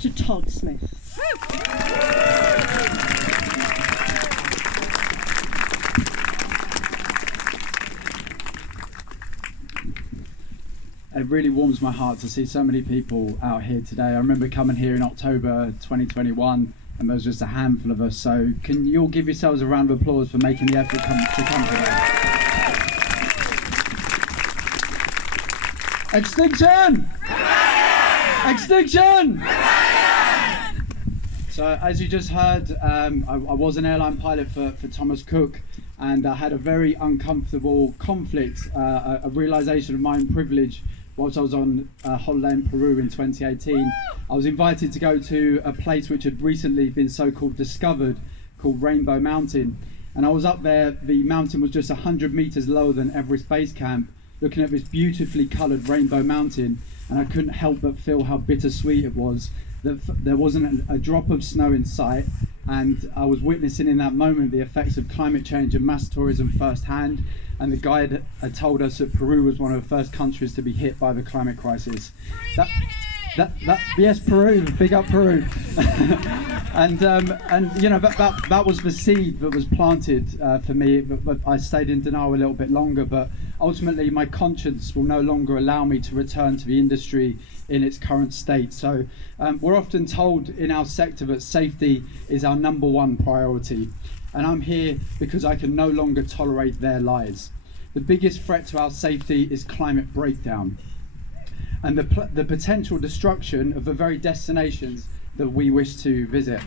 to Todd Smith. It really warms my heart to see so many people out here today. I remember coming here in October 2021 and there was just a handful of us, so can you all give yourselves a round of applause for making the effort to come today? Extinction! Extinction! So as you just heard, I was an airline pilot for Thomas Cook, and I had a very uncomfortable conflict, a realisation of my own privilege whilst I was on holiday in Peru in 2018. I was invited to go to a place which had recently been so-called discovered, called Rainbow Mountain. And I was up there, the mountain was just 100 metres lower than Everest Base Camp, looking at this beautifully coloured Rainbow Mountain, and I couldn't help but feel how bittersweet it was that there wasn't a drop of snow in sight, and I was witnessing in that moment the effects of climate change and mass tourism firsthand. And the guide had told us that Peru was one of the first countries to be hit by the climate crisis. Yes, Peru, big up Peru. and you know, that was the seed that was planted for me, but I stayed in denial a little bit longer, but ultimately my conscience will no longer allow me to return to the industry in its current state. So we're often told in our sector that safety is our #1 priority. And I'm here because I can no longer tolerate their lies. The biggest threat to our safety is climate breakdown and the potential destruction of the very destinations that we wish to visit.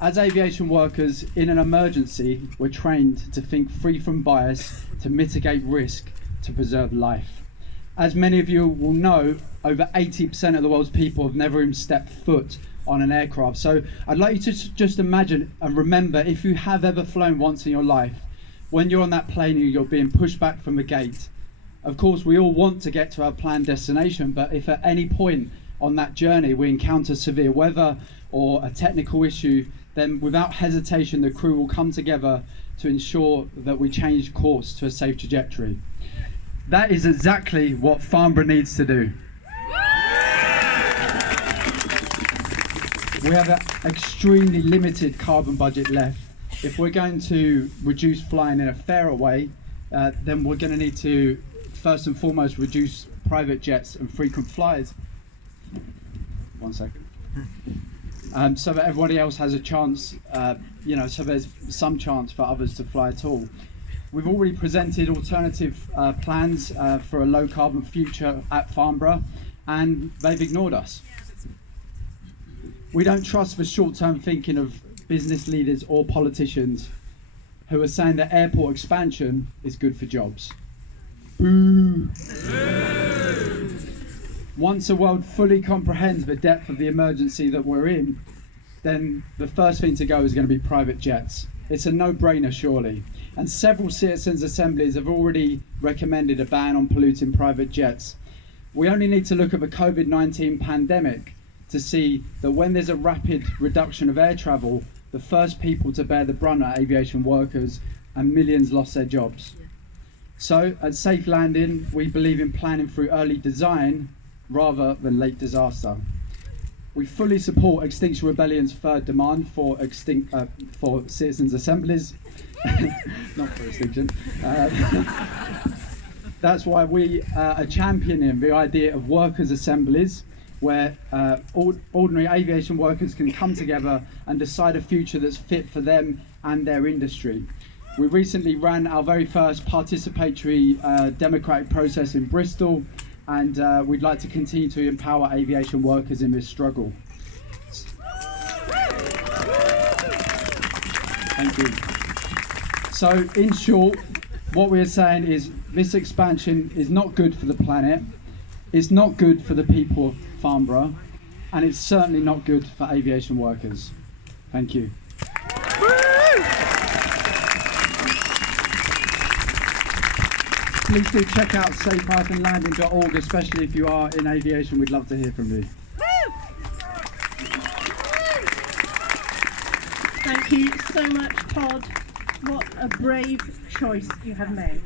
As aviation workers in an emergency, we're trained to think free from bias, to mitigate risk, to preserve life. As many of you will know, over 80% of the world's people have never even stepped foot on an aircraft. So I'd like you to just imagine and remember, if you have ever flown once in your life, when you're on that plane and you're being pushed back from the gate. Of course, we all want to get to our planned destination, but if at any point on that journey we encounter severe weather or a technical issue, then without hesitation the crew will come together to ensure that we change course to a safe trajectory. That is exactly what Farnborough needs to do. We have an extremely limited carbon budget left. If we're going to reduce flying in a fairer way, then we're going to need to first and foremost reduce private jets and frequent flyers. 1 second. So that everybody else has a chance, you know, so there's some chance for others to fly at all. We've already presented alternative plans for a low carbon future at Farnborough, and they've ignored us. We don't trust the short-term thinking of business leaders or politicians who are saying that airport expansion is good for jobs. Boo! Once the world fully comprehends the depth of the emergency that we're in, then the first thing to go is going to be private jets. It's a no-brainer, surely. And several citizens' assemblies have already recommended a ban on polluting private jets. We only need to look at the COVID-19 pandemic to see that when there's a rapid reduction of air travel, the first people to bear the brunt are aviation workers, and millions lost their jobs. So at Safe Landing, we believe in planning through early design rather than late disaster. We fully support Extinction Rebellion's third demand for citizens' assemblies, not for extinction. That's why we are championing the idea of workers' assemblies, where ordinary aviation workers can come together and decide a future that's fit for them and their industry. We recently ran our very first participatory democratic process in Bristol, and we'd like to continue to empower aviation workers in this struggle. Thank you. So in short, what we're saying is this expansion is not good for the planet, it's not good for the people of Farnborough, and it's certainly not good for aviation workers. Thank you. Please do check out safe-landing.org, especially if you are in aviation. We'd love to hear from you. Thank you so much, Todd. What a brave choice you have made.